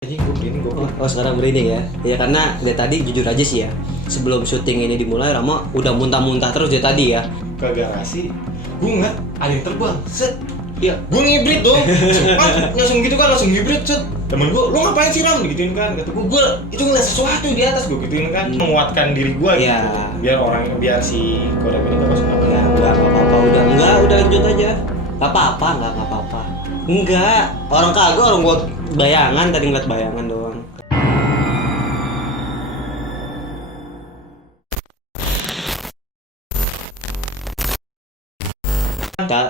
Oh sekarang merinding ya? Ya karena dari tadi jujur aja sih ya, sebelum syuting ini dimulai Rama udah muntah-muntah terus dari tadi ya. Ke garasi, gue ngeliat ada yang terbang, set. Ya, gue ngibrit dong. Langsung gitu kan, langsung ngibrit, set. Temen gue, lu ngapain sih Ram? Digituin kan, kata gue itu ngeliat sesuatu di atas, gue gituin kan. Menguatkan diri gue gitu. Ya. Biar si kodam ini gak masuk apa. Ya enggak apa-apa, udah lanjut aja. Gak apa-apa. Enggak, orang kagak, orang gua bayangan, tadi ngeliat bayangan doang.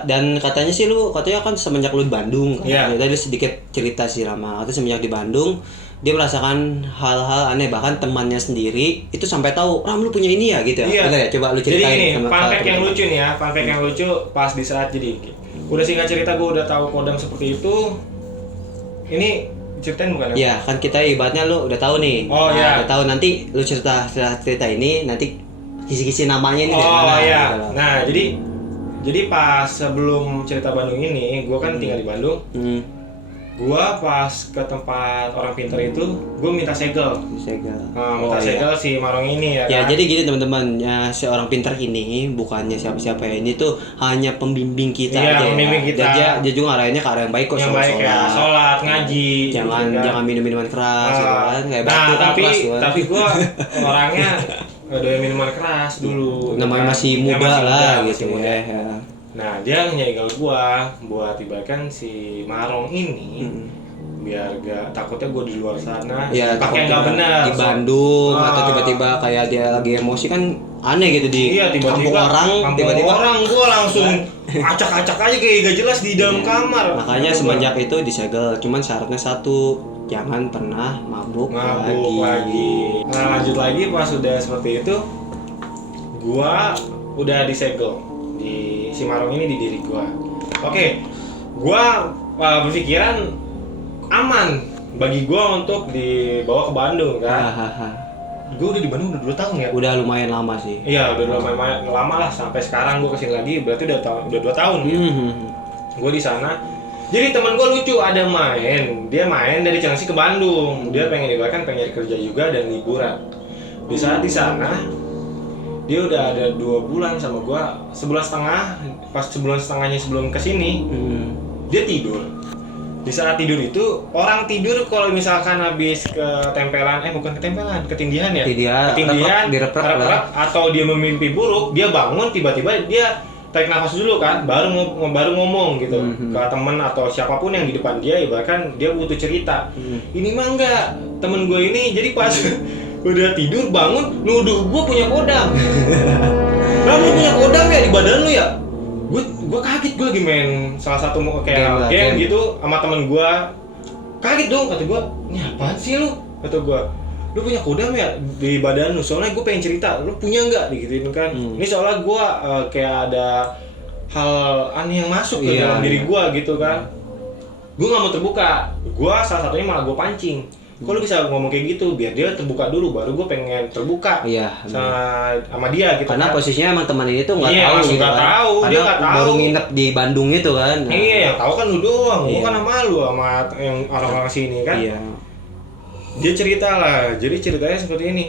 Dan katanya sih katanya kan semenjak lu di Bandung kan. Yeah. Tadi sedikit cerita sih Rama. Katanya semenjak di Bandung dia merasakan hal-hal aneh, bahkan temannya sendiri itu sampai tahu, Ram lu punya ini ya gitu ya. Iya. Bener ya? Coba lu ceritain. Jadi ini, sama fun fact yang temen. lucu nih ya, fun fact yang lucu pas di saat jadi udah singkat cerita gue udah tahu kodam seperti itu. Ini ceritain bukan? Iya, kan kita ibaratnya lu udah tahu nih. Oh iya. Udah tahu, nanti lu cerita ini nanti kisi-kisi namanya ini dari Oh mana, iya. gitu loh. Nah, jadi pas sebelum cerita Bandung ini, gue kan tinggal di Bandung. Gue pas ke tempat orang pintar itu, gue minta segel. Segel. Minta segel si Marong ini ya. Ya kan? jadi gini teman-teman, ya si orang pintar ini bukannya siapa-siapa ya, ini tuh hanya pembimbing kita Iya, aja pembimbing ya. kita. Dia juga ngarahinnya ke arah yang baik kok, Yang baik ya, sholat, ngaji. Jangan gitu kan. jangan minum-minuman keras gitu kan. Kayak Nah, batu kan keras tuh kan. tapi gue orangnya udah minuman keras dulu. Namanya kan. masih Ya, muda lah masih gitu muda. ya. Nah, dia nyegel gua buat ibaratkan si Marong ini biar gak, takutnya gua di luar sana Ya, pakai nggak benar di Bandung atau tiba-tiba kayak dia lagi emosi kan aneh gitu di iya, kampung orang, tiba-tiba orang gua langsung acak-acak aja kayak gak jelas di dalam kamar. Makanya semenjak itu disegel, cuman syaratnya satu, jangan pernah mabuk lagi. Nah, lanjut lagi pas udah seperti itu gua udah disegel di si Marong ini di diri gua. Oke, gua berpikiran aman bagi gua untuk dibawa ke Bandung kan. Gua udah di Bandung udah 2 tahun ya. Udah lumayan lama sih. Iya, udah lumayan lama lah, sampai sekarang gua kesini lagi berarti udah 2 tahun ya. Gua di sana. Jadi teman gua lucu, ada dia main dari Cilengsi ke Bandung. Dia pengen nyari kerja juga dan liburan. Di saat di sana dia udah ada 2 bulan sama gua, 1,5 bulan. Pas 1,5 bulannya sebelum kesini, dia tidur. Di saat tidur itu, orang tidur kalau misalkan habis ketempelan, bukan ketempelan, ketindihan ya? Ketindihan, direp-rep, atau dia memimpi buruk, dia bangun tiba-tiba dia tarik nafas dulu kan, baru ngomong gitu ke temen atau siapapun yang di depan dia, bahkan dia butuh cerita. Ini mah enggak, temen gue ini jadi pas udah tidur bangun nuduh gue punya kodam. Kamu punya kodam ya di badan lu ya? Gue kaget, gue lagi main salah satu kayak game gitu sama temen gue. Kaget dong, kata gue, ini apaan sih lu? Kata gue, lu punya kodam ya di badan lu? Soalnya gue pengen cerita, lu punya nggak? Digituin kan. Ini soalnya gue kayak ada hal aneh yang masuk ke dalam diri gue gitu kan. Gue nggak mau terbuka, gue salah satunya malah gue pancing. Kok lu bisa ngomong kayak gitu? Biar dia terbuka dulu, baru gue pengen terbuka sama dia gitu. Karena kan. posisinya emang teman ini tuh nggak tahu gitu kan. Tahu, karena dia nggak tahu. Baru nginep di Bandung itu kan. Iya, yang tahu kan lu doang. Gue kan sama lu, sama yang orang-orang sini kan. Iya. Dia cerita lah, jadi ceritanya seperti ini.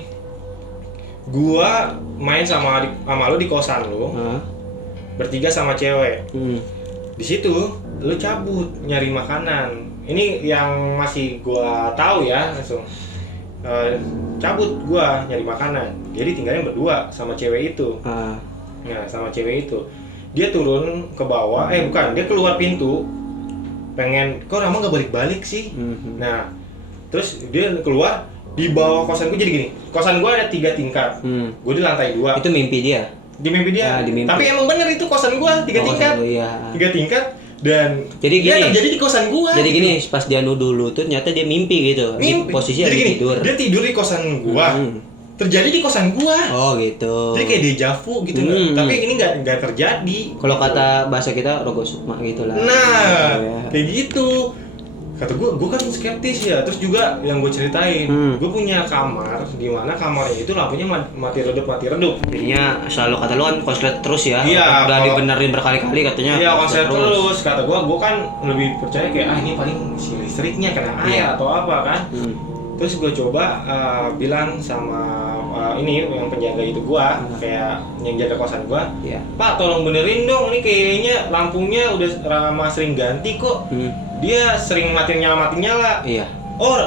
Gua main sama lu di kosan lu, bertiga sama cewek. Di situ lu cabut nyari makanan. Ini yang masih gua tahu ya, langsung cabut gua nyari makanan. Jadi tinggalnya berdua sama cewek itu. Nah, sama cewek itu dia turun ke bawah, dia keluar pintu. Pengen, kok Rama nggak balik-balik sih? Nah, terus dia keluar di bawah kosan gua. Jadi gini, kosan gua ada 3 tingkat. Gua di lantai 2. Itu mimpi dia. Di mimpi dia. Di mimpi. Tapi emang bener itu kosan gua 3 tingkat. 3 tingkat. Dan jadi gini, terjadi di kosan gua. Jadi gini, pas dia nuduh lu tuh ternyata dia mimpi gitu. Di posisi lagi tidur. Dia tidur di kosan gua. Terjadi di kosan gua. Oh gitu. Jadi kayak deja vu gitu. Tapi ini nggak terjadi. Kalau kata bahasa kita rogo sukma gitu lah. Nah, kayak gitu. Kata gue kan skeptis ya. Terus juga yang gue ceritain, gue punya kamar di mana kamarnya itu lampunya mati redup. Jadinya selalu kata lu kan konslet terus ya. Iya, Udah dibenerin berkali-kali katanya. Iya, konslet terus. Kata gue kan lebih percaya kayak ini paling si listriknya kena air atau apa kan. Terus gue coba bilang sama ini yang penjaga itu gue, kayak yang jaga kosan gue, Pak tolong benerin dong, ini kayaknya lampunya udah lama sering ganti kok. Dia sering mati nyala. Iya. Oh,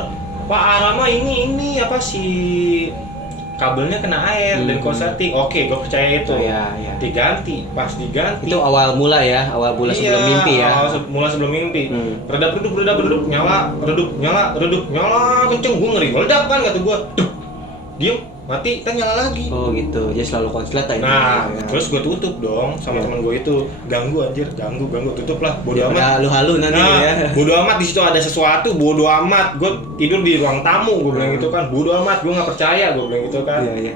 Pak Arama ini apa sih kabelnya kena air dan korsleting. Oke, gue percaya itu. Iya. Diganti, pas diganti. Itu awal mula sebelum mimpi ya. Awal mula sebelum mimpi. Redup, nyala, kenceng. Gue ngeri meledak kan, kata gue. Diem, mati, kan nyala lagi. Oh gitu, jadi selalu konslet aja. Nah, terus gue tutup dong sama teman gue itu. Ganggu, tutup lah, bodo amat. Halu nanti ya. Bodo amat, di situ ada sesuatu, bodo amat. Gue tidur di ruang tamu, gue bilang gitu kan. Bodo amat, gue nggak percaya, gue bilang gitu kan. Iya.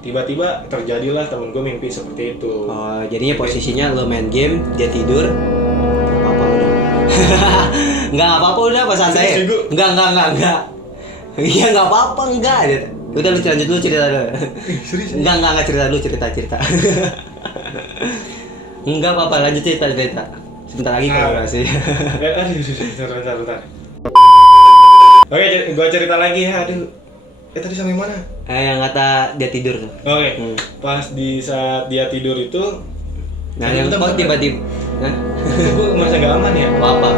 Tiba-tiba terjadilah temen gue mimpi seperti itu. Oh, jadinya posisinya lo main game, dia tidur. Apa udah? Enggak apa-apa udah, pas santai. Enggak. Iya enggak apa-apa, enggak. Udah lu lanjut dulu cerita dulu. Serius? Enggak cerita. Enggak apa-apa, lanjut cerita. Sebentar lagi kalau sih. Bentar. Oke, gua cerita lagi ya. Aduh. Tadi sampai mana? Yang kata dia tidur tuh. Oke. Pas di saat dia tidur itu, yang kok tiba-tiba. Hah? Gua merasa gak aman ya. Apa?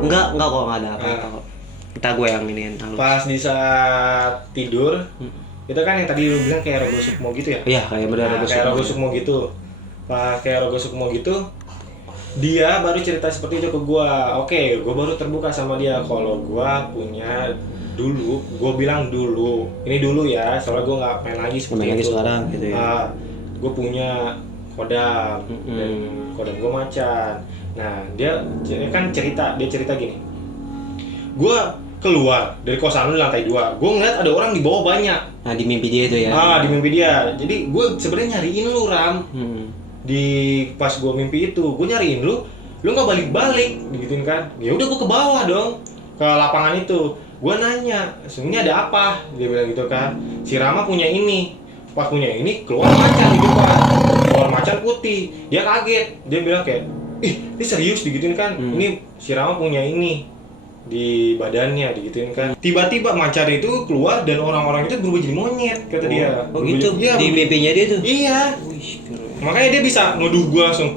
Enggak kok, enggak ada apa-apa kok. Kita gue yang iniin. Pas di saat tidur, itu kan yang tadi lu bilang kayak Rogo Sukmo gitu ya? Iya, kayak benar Rogo Sukmo gitu. Pas kayak Rogo Sukmo gitu, dia baru cerita seperti itu ke gua. Oke, gua baru terbuka sama dia kalau gua punya dulu, gua bilang dulu. Ini dulu ya, soalnya gua nggak main lagi seperti main itu. Lagi sekarang gitu ya. Gua punya kodam dan kodam gua macan. Nah, dia cerita gini. Gua keluar dari kosan lu lantai 2, gue ngeliat ada orang di bawah banyak. Nah di mimpi dia itu ya. Di mimpi dia. Jadi gue sebenarnya nyariin lu Ram. Di pas gue mimpi itu, gue nyariin lu nggak balik digituin kan. Ya udah gue ke bawah dong, ke lapangan itu. Gue nanya, sebenarnya ada apa? Dia bilang gitu kan. Si Rama punya ini. Pas punya ini keluar macan di depan. Keluar macan putih. Dia kaget. Dia bilang kayak, ini serius digituin kan. Ini si Rama punya ini di badannya digituin kan. Tiba-tiba macan itu keluar dan orang-orang itu berubah jadi monyet kata dia. Oh gitu. Iya, di mimpinya dia tuh. Iya. Makanya dia bisa nuduh gua langsung.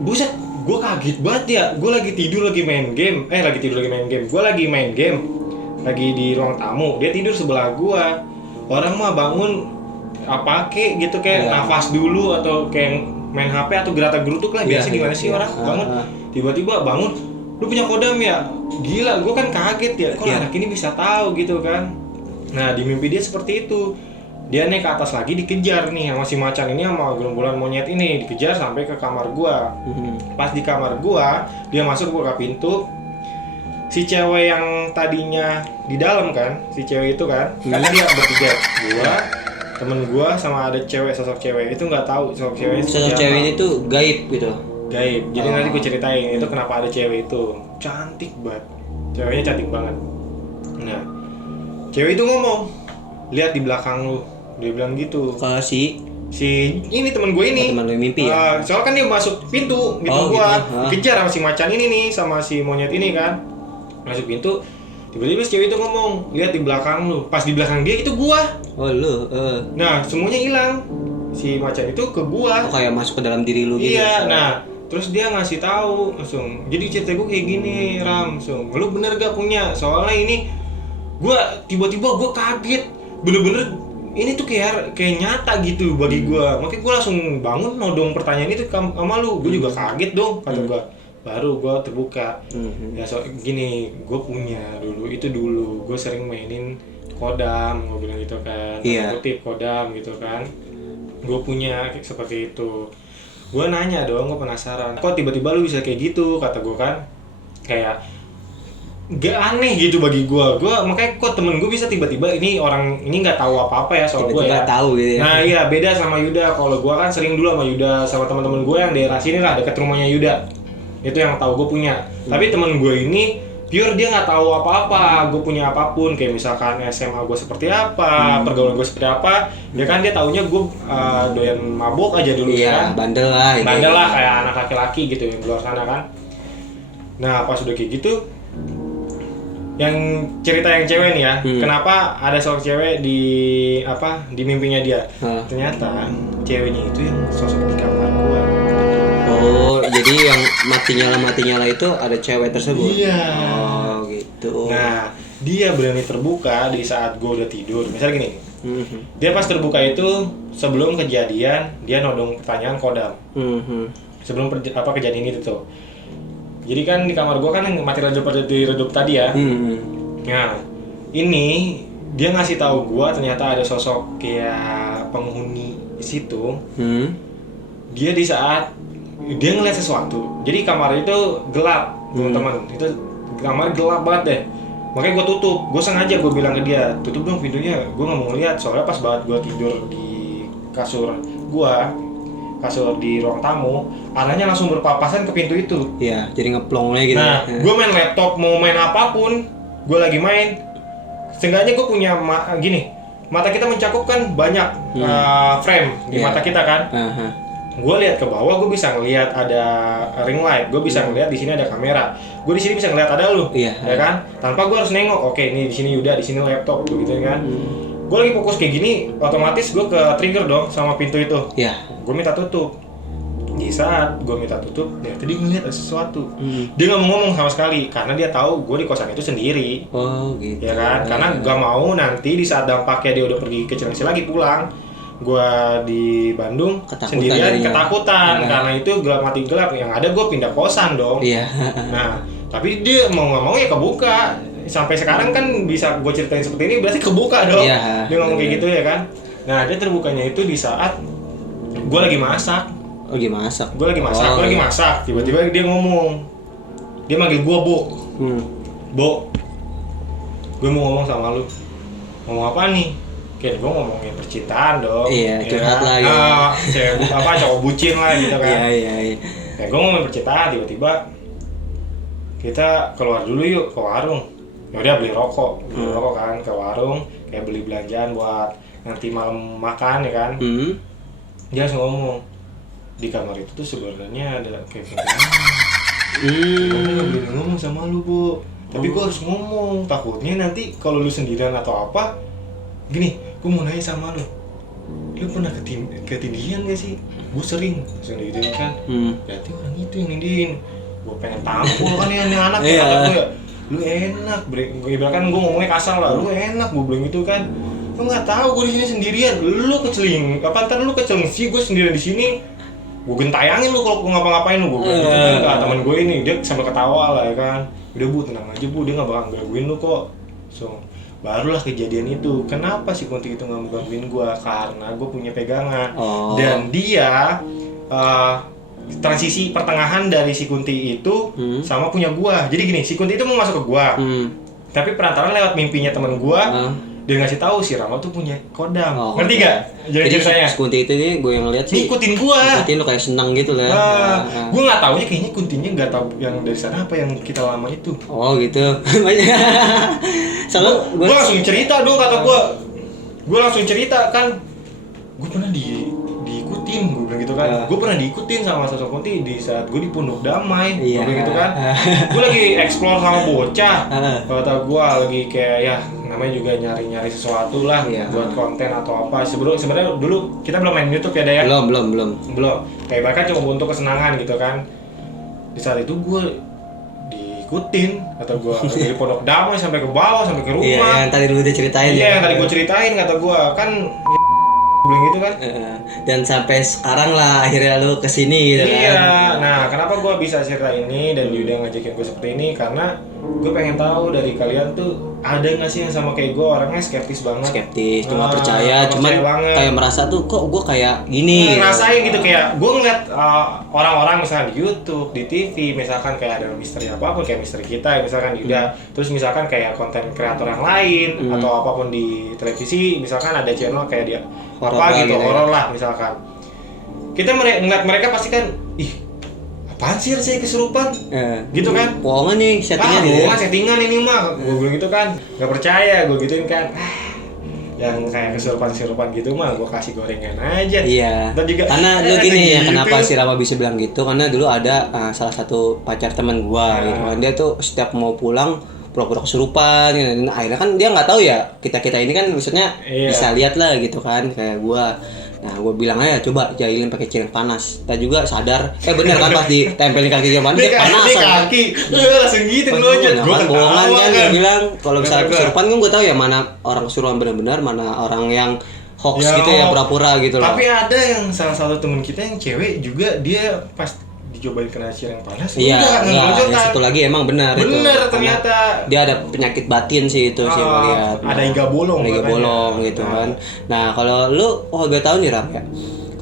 Buset, gua kaget banget ya. Gua lagi tidur lagi main game. Gua lagi main game. Lagi di ruang tamu. Dia tidur sebelah gua. Orang mah bangun apa kek gitu kayak nafas dulu atau kayak main HP atau gerata-gerutuk lah biasa gimana sih orang bangun. Tiba-tiba bangun, lu punya kodam ya? Gila, gue kan kaget ya, kok anak ini bisa tahu gitu kan. Nah di mimpi dia seperti itu. Dia naik ke atas lagi dikejar nih sama si macan ini sama gerombolan monyet ini. Dikejar sampai ke kamar gua. Pas di kamar gua, dia masuk buka pintu. Si cewek yang tadinya di dalam kan, si cewek itu kan, karena dia bertiga. Gua, temen gua sama ada sosok cewek itu nggak tahu sosok cewek ini tuh gaib gitu. Gaib. Jadi nanti gue ceritain itu kenapa ada cewek itu. Cantik banget. Ceweknya cantik banget. Nah, cewek itu ngomong, "Lihat di belakang lu." Dia bilang gitu. Kalau si ini temen gue ini. Temen lu mimpi ya. Soalnya kan dia masuk pintu gua. Gitu. Dikejar sama si macan ini nih, sama si monyet ini kan. Masuk pintu, tiba-tiba si cewek itu ngomong, "Lihat di belakang lu." Pas di belakang dia itu gua. Oh lu. Nah, semuanya hilang. Si macan itu ke gua. Oh, kayak masuk ke dalam diri lu gitu. Iya, nah terus dia ngasih tahu langsung. Jadi cerita gue kayak gini, Ram, langsung. Lu bener gak punya? Soalnya ini tiba-tiba gue kaget. Bener-bener ini tuh kayak nyata gitu bagi gue. Makanya gue langsung bangun nodong pertanyaan itu sama lu. Gue juga kaget dong kata gue. Baru gue terbuka. Ya gini, gue punya dulu gue sering mainin kodam, gue bilang gitu kan. Kutip kodam gitu kan. Gue punya seperti itu. Gue nanya dong, gue penasaran. Kok tiba-tiba lu bisa kayak gitu? Kata gue kan. Kayak gak aneh gitu bagi gue. Makanya kok temen gue bisa tiba-tiba ini orang ini nggak tahu apa-apa ya soal gue ya. Tahu gitu ya. Nah iya beda sama Yuda. Kalau gue kan sering dulu sama Yuda sama teman-teman gue yang daerah sini lah dekat rumahnya Yuda. Itu yang tahu gue punya. Tapi temen gue ini pure dia nggak tahu apa-apa gue punya apapun, kayak misalkan SMA gue seperti apa, pergaulan gue seperti apa, dia kan dia taunya gue doyan mabok aja dulu Iya, kan, bandel lah. bandel lah kayak anak laki-laki gitu yang di luar sana kan. Nah pas udah kayak gitu, yang cerita yang cewek nih ya, kenapa ada sosok cewek di di mimpinya dia? Ternyata ceweknya itu yang sosok di kamar gua. Oh, jadi yang mati nyala itu ada cewek tersebut. Iya. Oh, gitu. Nah, dia berani terbuka di saat gua udah tidur. Misal gini, dia pas terbuka itu sebelum kejadian dia nodong pertanyaan kodam. Sebelum kejadian itu tuh. Jadi kan di kamar gua kan yang mati redup tadi ya. Nah, ini dia ngasih tahu gua ternyata ada sosok kayak penghuni di situ. Dia di saat dia ngeliat sesuatu. Jadi kamar itu gelap, teman-teman. Itu kamar gelap banget deh. Makanya gua tutup. Gua sengaja gua bilang ke dia, tutup dong pintunya. Gua nggak mau ngeliat. Soalnya pas banget gua tidur di kasur di ruang tamu, arahnya langsung berpapasan ke pintu itu. Iya, jadi ngeplong lagi gitu. Nah, gue main laptop, mau main apapun, gue lagi main. Seenggaknya gue punya gini, mata kita mencakup kan banyak frame di mata kita kan. Gue lihat ke bawah, gue bisa ngelihat ada ring light, gue bisa ngelihat di sini ada kamera, gue di sini bisa ngelihat ada lu, ya kan? Tanpa gue harus nengok. Oke, ini di sini Yuda, di sini laptop, begitu kan? Gue lagi fokus kayak gini, otomatis gue ke trigger dong sama pintu itu. Iya. Gue minta tutup. Di saat gue minta tutup, dia tadi ngeliat ada sesuatu. Dia nggak mau ngomong sama sekali karena dia tahu gue di kosan itu sendiri. Oh gitu. Ya kan? Karena gak mau nanti di saat dampaknya dia udah pergi ke Cilengsi lagi pulang, gue di Bandung sendirian ketakutan karena itu gelap mati gelap. Yang ada gue pindah kosan dong. Iya. Nah, tapi dia mau nggak mau ya kebuka. Sampai sekarang kan bisa gue ceritain seperti ini berarti kebuka dong. Iya. Dia ngomong kayak gitu ya kan. Nah, dia terbukanya itu di saat gue lagi masak. Gue lagi masak. Tiba-tiba dia ngomong. Dia manggil gue Bo. Bo. Gue mau ngomong sama lu. Ngomong apa nih? Kayak gue ngomongin percintaan dong. Iya, curhat lah ya. Cowok bucin lah gitu kan. Iya. Kayak gue ngomongin percintaan, tiba-tiba kita keluar dulu yuk ke warung. Yaudah beli rokok kan ke warung, kayak beli belanjaan buat nanti malam makan ya kan. Dia langsung ngomong, di kamar itu tuh sebenarnya ada kayak gini. Gue nggak boleh ngomong sama lu Bu, tapi gue harus ngomong. Takutnya nanti kalau lu sendirian atau apa, gini, gue mau nanya sama lu pernah ketindihan gak sih? Gue sering sendirian kan. Berarti orang itu yang nindihin. Gue pengen tampol kan ya anak ya kata gue ya. Lu enak, ibaratkan gue ngomongnya kasar lah. Lu enak, gue bilang gitu kan. Lu nggak tahu gue di sini sendirian. Lu ntar lu kecelengsi, gue sendirian di sini. Gue gentayangin lu kalau ngapa-ngapain lu. Gue bilang gitu kan ke teman gue ini, dia sambil ketawa lah ya kan. Udah Bu, tenang aja Bu, dia nggak bakal gangguin lu kok. So, barulah kejadian itu. Kenapa si Kunti itu nggak gangguin gue? Karena gue punya pegangan. Dan dia transisi pertengahan dari si Kunti itu sama punya gua. Jadi gini, si Kunti itu mau masuk ke gua. Tapi perantaran lewat mimpinya teman gua. Dia ngasih tahu si Rama tuh punya kodam. Ngerti gak? Jadi ceritanya. Si Kunti itu nih gue yang ngeliat sih. Ngikutin gua. Ngikutin lu kayak senang gitu lah. Gua nggak taunya kayaknya Kuntinya nggak tahu yang dari sana apa yang kita lama itu. Oh gitu. Soalnya gua langsung cerita dong kata gua. Gua langsung cerita kan. Gua pernah diikutin, gue bilang gitu kan. Gue pernah diikutin sama sosok Kunti di saat gue di Pondok Damai, gue bilang gitu kan. Gue lagi explore sama bocah, kata gue lagi kayak ya namanya juga nyari sesuatu lah buat konten atau apa. Sebenarnya dulu kita belum main YouTube ya Daya. Belum. Kayak bahkan cuma untuk kesenangan gitu kan. Di saat itu gue diikutin, kata gue dari Pondok Damai sampai ke bawah sampai ke rumah. Iya, yang tadi lu udah ceritain. Iya, yang tadi gue ceritain kata gue kan. Bilang gitu kan. Dan sampai sekarang lah akhirnya lu kesini gitu kan. Iya, nah kenapa gue bisa cerita ini dan Yuda ngajakin gue seperti ini karena gue pengen tahu dari kalian tuh ada nggak sih yang sama kayak gue orangnya skeptis banget. Cuma percaya, cuman kayak merasa tuh kok gue kayak gini. Ngerasain gitu kayak gue ngeliat orang-orang misalkan di YouTube, di TV, misalkan kayak ada misteri apapun kayak misteri kita, misalkan Yuda, terus misalkan kayak konten kreator yang lain atau apapun di televisi, misalkan ada channel kayak dia apa gitu, horor lah misalkan. Kita ngeliat mereka pasti kan, ih apaan sih saya kesurupan? Gitu kan? Bohongan nih settingan gitu. Bohongan settingan ini mah. Gue bilang gitu kan, nggak percaya, gue gituin kan. Yang kayak kesurupan gitu mah gue kasih gorengan aja. Iya. Juga, karena lu gini ya, kenapa si Rama bisa bilang gitu? Karena dulu ada salah satu pacar teman gua gitu kan. Dia tuh setiap mau pulang pura-pura kesurupan gitu. Nah, akhirnya kan dia nggak tahu ya, kita ini kan maksudnya bisa lihat lah gitu kan kayak gua. Nah, gue bilang aja coba jahilin pakai cireng panas. Kita juga sadar, bener kan pas ditempelin kaki cireng panas, dia panas. Di kaki, langsung gitu ngelonjat. Gue bohongan kan, dia bilang kalau misalnya kesurupan kan gue tahu ya mana orang kesurupan benar-benar, mana orang yang hoax ya, gitu ya pura-pura gitu loh. Tapi ada yang salah satu temen kita yang cewek juga dia pas dicobain kena cireng panas. Iya, enggak. Yang satu lagi emang benar itu. Bener ternyata. Dia ada penyakit batin sih itu sih lihat. Ada iga bolong. Ada iga bolong gitu kan. Nah, kalau lu gak tahu nih Ram ya.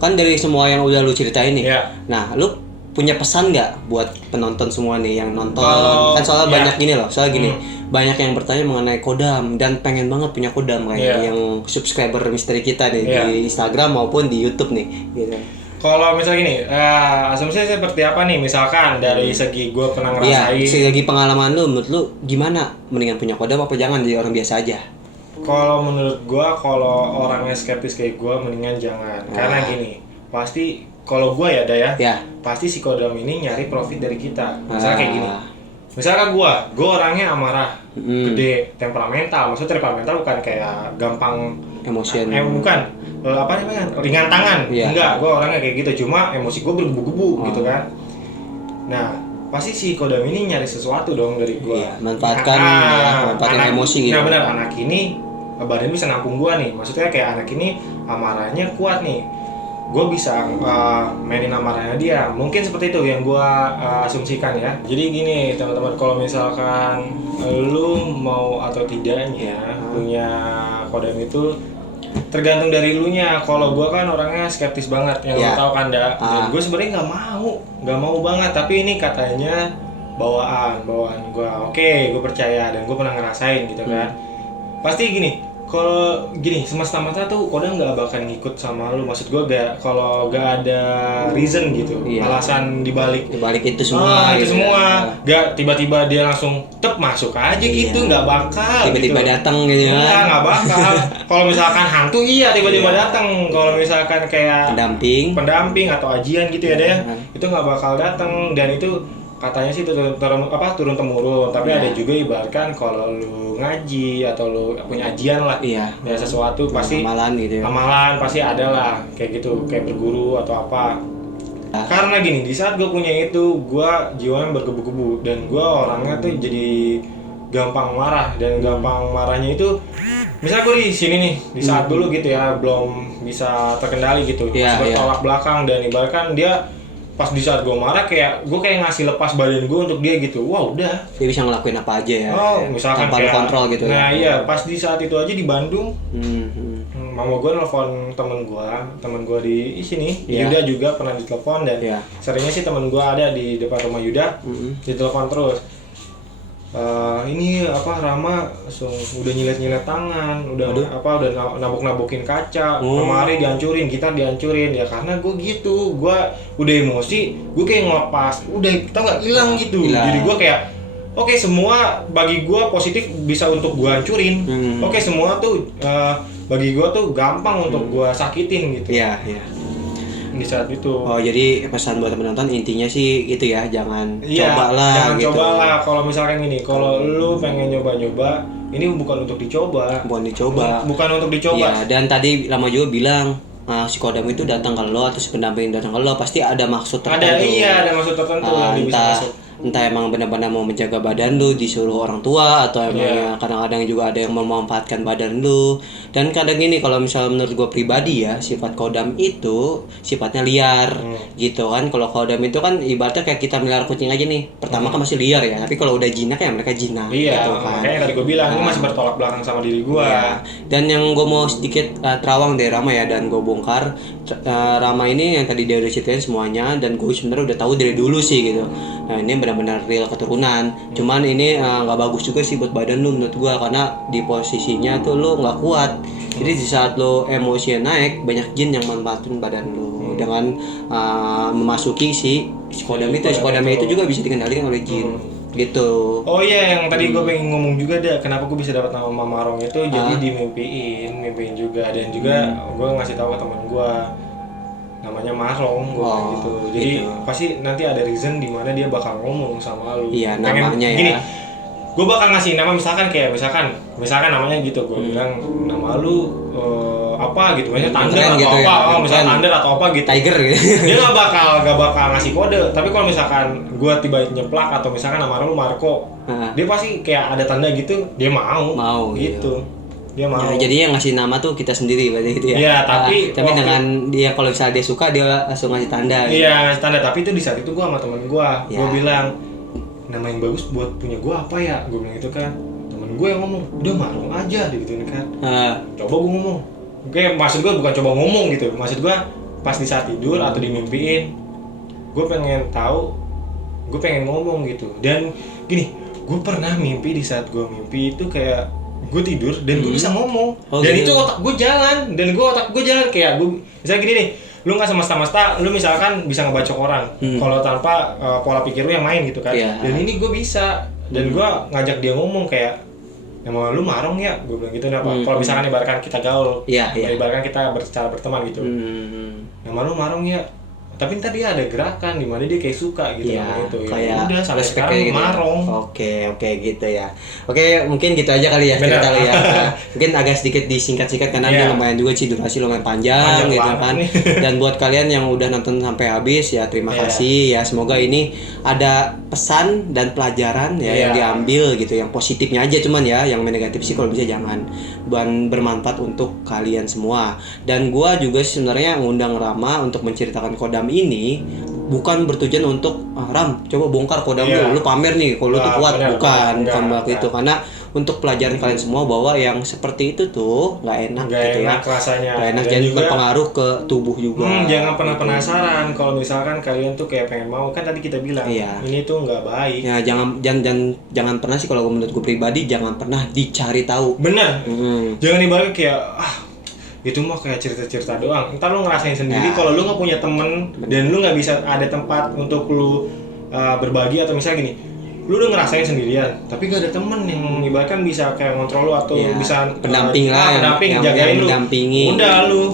Kan dari semua yang udah lu ceritain nih. Yeah. Nah, lu punya pesan nggak buat penonton semua nih yang nonton? Kan soalnya banyak gini loh. Soalnya gini, banyak yang bertanya mengenai kodam dan pengen banget punya kodam kayak yang subscriber misteri kita nih di Instagram maupun di YouTube nih gitu. Kalau misalnya gini, asumsinya seperti apa nih? Misalkan dari segi gue pernah ngerasain. Iya, segi pengalaman lu, menurut lu gimana? Mendingan punya kodam apa jangan jadi orang biasa aja? Kalau menurut gue, kalau orangnya skeptis kayak gue, mendingan jangan. Karena gini, pasti kalau gue ya, pasti si kodam ini nyari profit dari kita. Misalnya kayak gini. Misalkan gue orangnya amarah, gede, temperamental. Maksudnya temperamental bukan kayak gampang emosian. Bukan. Apa namanya? Ringan tangan. Enggak, gue orangnya kayak gitu. Cuma emosi gue bergebu-gebu gitu kan. Nah, pasti si kodam ini nyari sesuatu dong dari gue. Iya, manfaatkan emosi gitu. Nah benar, anak ini badan bisa nampung gue nih. Maksudnya kayak anak ini amarahnya kuat nih. Gue bisa mainin amarahnya dia. Mungkin seperti itu yang gue asumsikan ya. Jadi gini teman-teman, kalau misalkan lu mau atau tidaknya punya kodam itu tergantung dari lu nya. Kalau gue kan orangnya skeptis banget, yang lu tahu kan dan gue sebenarnya nggak mau banget. Tapi ini katanya bawaan gue. Oke, gue percaya dan gue pernah ngerasain gitu kan. Pasti gini. Kalau gini, semesta-mata tuh kodam nggak bakal ngikut sama lu. Maksud gue kalau nggak ada reason gitu, alasan dibalik itu semua. Nggak tiba-tiba dia langsung masuk aja gitu, nggak bakal. Tiba-tiba gitu. Datang gitu ya. Nggak bakal. Kalau misalkan hantu tiba-tiba datang. Kalau misalkan kayak pendamping atau ajian gitu ya deh, itu nggak bakal datang. Dan itu katanya sih turun temurun, tapi ada juga ibaratkan kalau lu ngaji atau lu punya ajian lah, ya sesuatu pasti amalan gitu ya. Amalan pasti ada lah kayak gitu, kayak berguru atau apa. Karena gini, di saat gue punya itu, gue jiwanya bergebu-gebu dan gue orangnya tuh jadi gampang marah, dan gampang marahnya itu misalnya gue di sini nih, di saat dulu gitu ya, belum bisa terkendali gitu, masih bertolak belakang, dan ibaratkan dia pas di saat gue marah kayak gue ngasih lepas badan gue untuk dia gitu. Wah udah, dia bisa ngelakuin apa aja ya. Misalkan tanpa kayak kontrol gitu. Nah iya, pas di saat itu aja di Bandung, mama gue nelfon temen gue di sini, Yuda juga pernah ditelepon, dan seringnya sih temen gue ada di depan rumah Yuda, ditelepon terus. Ini Rama udah nyilet tangan, udah nabok-nabokin kaca, lemari dihancurin, gitar dihancurin ya, karena gue gitu, gue udah emosi, gue kayak ngelepas, udah tau nggak, hilang gitu. Jadi gue kayak oke, semua bagi gue positif bisa untuk gue hancurin, oke, semua tuh bagi gue tuh gampang untuk gue sakitin gitu. Iya. Di saat itu. Oh, jadi pesan buat penonton intinya sih itu ya, jangan cobalah. Jangan gitu. Cobalah kalau misalkan gini, kalau lu pengen nyoba-nyoba, ini bukan untuk dicoba. Bukan untuk dicoba. Iya, dan tadi Rama juga bilang si kodam itu datang ke lo atau si pendamping datang ke lo pasti ada maksud tertentu. Ada maksud tertentu yang dia bisa masuk. Entah emang benar-benar mau menjaga badan lu disuruh orang tua, atau emang kadang-kadang juga ada yang memanfaatkan badan lu. Dan kadang gini, kalau misalnya menurut gue pribadi ya, sifat kodam itu sifatnya liar gitu kan. Kalau kodam itu kan ibaratnya kayak kita melihara kucing aja nih, pertama kan masih liar ya, tapi kalau udah jinak ya mereka jinak gitu kan. Makanya tadi gue bilang ini masih bertolak belakang sama diri gue. Dan yang gue mau sedikit terawang dari Rama ya, dan gue bongkar Rama ini yang tadi dia udah ceritain semuanya, dan gue sebenarnya udah tahu dari dulu sih gitu. Nah, ini benar-benar real keturunan. Cuman ini nggak bagus juga sih buat badan lu menurut gua, karena di posisinya tuh lu nggak kuat. Jadi di saat lu emosi naik, banyak jin yang manfaatin badan lu dengan memasuki si kodam itu. Si kodam itu juga bisa dikendalikan oleh jin. Gitu. Oh iya, yang tadi gue pengen ngomong juga deh, kenapa gue bisa dapat nama Marong itu jadi mimpiin juga, dan juga gue ngasih tahu ke teman gue namanya Marong, gue bilang gitu. Jadi pasti nanti ada reason di mana dia bakal ngomong sama lu. Iya, namanya ya. Gini, gue bakal ngasih nama misalkan namanya gitu, gue bilang nama lu apa gitu, misalnya Thunder atau gitu apa, ya. misalnya Thunder atau apa gitu. Tiger gitu. Dia nggak bakal ngasih kode. Tapi kalau misalkan gue tiba nyeplak atau misalkan nama lu Marco, dia pasti kayak ada tanda gitu, dia mau gitu. Dia mau. Ya, jadinya yang ngasih nama tuh kita sendiri berarti gitu ya. Iya, tapi dengan dia kalau misalnya dia suka dia langsung ngasih tanda. Iya, ngasih tanda. Tapi itu di saat itu gue sama temen gue, Ya. gue bilang nama yang bagus buat punya gue apa ya? Gue bilang gitu kan. Temen gue yang ngomong, udah Marong aja digituin kan. Coba gue ngomong. Oke, maksud gue bukan coba ngomong gitu. Maksud gue pas di saat tidur atau dimimpiin, gue pengen tahu, gue pengen ngomong gitu. Dan gini, gue pernah mimpi di saat gue mimpi itu kayak gue tidur dan gue bisa ngomong. Dan itu otak gue jalan, kayak gue misalnya gini nih, lu nggak semesta-mesta, lu misalkan bisa ngebaca orang kalau tanpa pola pikir lu yang main gitu kan. Dan ini gue bisa, dan gue ngajak dia ngomong kayak, nama lu Marong ya, gue bilang gitu. Kalau misalkan ibaratkan kita gaul, ibaratkan kita secara berteman gitu, nama lu Marong ya, tapi ntar dia ada gerakan di mana dia kayak suka gitu ya, itu. Kayak udah sampai sekarang gitu Marong. Oke gitu ya. Oke, mungkin gitu aja kali ya cerita lu ya. Mungkin agak sedikit disingkat-singkat karena ini lumayan juga sih, durasi lumayan panjang gitu kan. Dan buat kalian yang udah nonton sampai habis ya, terima kasih ya. Semoga ini ada pesan dan pelajaran ya yang diambil gitu, yang positifnya aja cuman ya, yang negatif sih kalau bisa jangan, dan bermanfaat untuk kalian semua. Dan gua juga sebenarnya ngundang Rama untuk menceritakan kodam ini bukan bertujuan untuk Ram coba bongkar kodam lu pamer nih kalau lu tuh kuat, bukan begitu, karena untuk pelajaran kalian semua bahwa yang seperti itu tuh nggak enak gitu ya, nggak enak, dan berpengaruh ke tubuh juga. Jangan pernah penasaran kalau misalkan kalian tuh kayak pengen mau, kan tadi kita bilang ini tuh nggak baik ya. Jangan pernah sih, kalau menurut gue pribadi jangan pernah dicari tahu. Bener. Jangan ibaratnya kayak itu mah kayak cerita-cerita doang, ntar lu ngerasain sendiri. Kalau lu nggak punya temen dan lu nggak bisa ada tempat untuk lu berbagi, atau misalnya gini, lu udah ngerasain sendirian tapi gak ada temen yang ibaratkan bisa kayak ngontrol lu atau bisa pendamping yang jagain lu, udah lu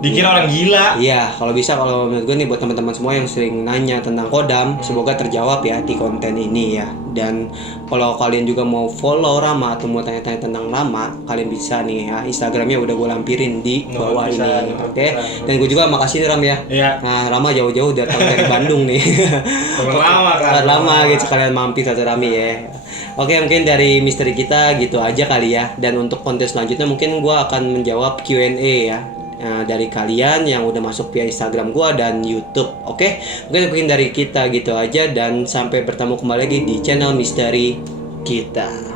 dikira orang gila. Iya, kalau bisa, kalau menurut gue nih buat teman-teman semua yang sering nanya tentang kodam, semoga terjawab ya di konten ini ya. Dan kalau kalian juga mau follow Rama atau mau tanya-tanya tentang Rama, kalian bisa nih ya, Instagramnya udah gue lampirin di bawah ini. Oke. Dan gue juga makasih nih Ram ya. Nah, Rama jauh-jauh datang dari Bandung nih. Lama gitu, sekalian mampir satu Rami ya. Oke, mungkin dari misteri kita gitu aja kali ya. Dan untuk konten selanjutnya mungkin gue akan menjawab Q&A ya, dari kalian yang udah masuk via Instagram gua dan YouTube. Oke? Mungkin dari kita gitu aja, dan sampai bertemu kembali lagi di channel Misteri Kita.